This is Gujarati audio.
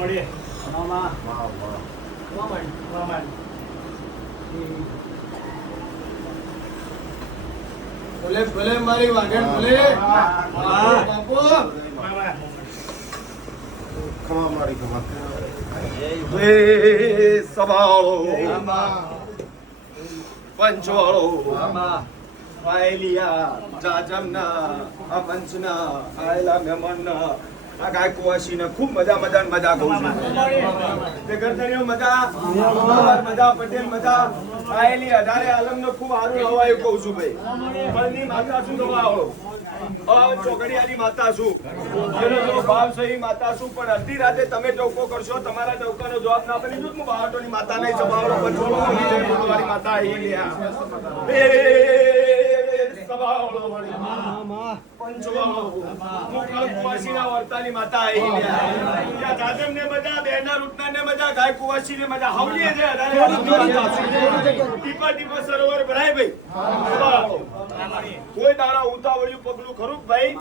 મળીએ મામા ભલે ભલે મારી વાગણ ભલે બાપુ ખમા મારી ખમા વે સવાળો પંચવાળો આયલિયા જાજમના આ પંચના આયલા મહેમાનના આ ગાય કુવાસીને ખૂબ મજા મજા કહું છું તે ગરદણીઓ મજા મજા પટેલ મજા આયલી અઢારે આલમનો ખૂબ સારું હવાયું કહું છું ભાઈ પરની માતા શું દવા આવડો ચોકડિયાની માતા છું એનો જો ભાવ સહી માતા છું પણ અડધી રાતે તમે ટોકો કરશો તમારા ટોકાનો જવાબ ના આપી દીધું હું બાવટોની માતા નહીં સભાવડો પંચોળો મારી માતા આયલિયા સભાવડો વળી પંચવાળો મુકળ કુવાસીના વર્તાની માતા આયલિયા ત્યાં જાજમને મજા બેના રૂટનાને મજા ગાય કુવાસીને મજા હવલીએ છે અઢારે ટીપા ટીપા સરોવર ભરાય ભાઈ કોઈ દાડા ઉતાવળિયું પગલું ખરું ભાઈ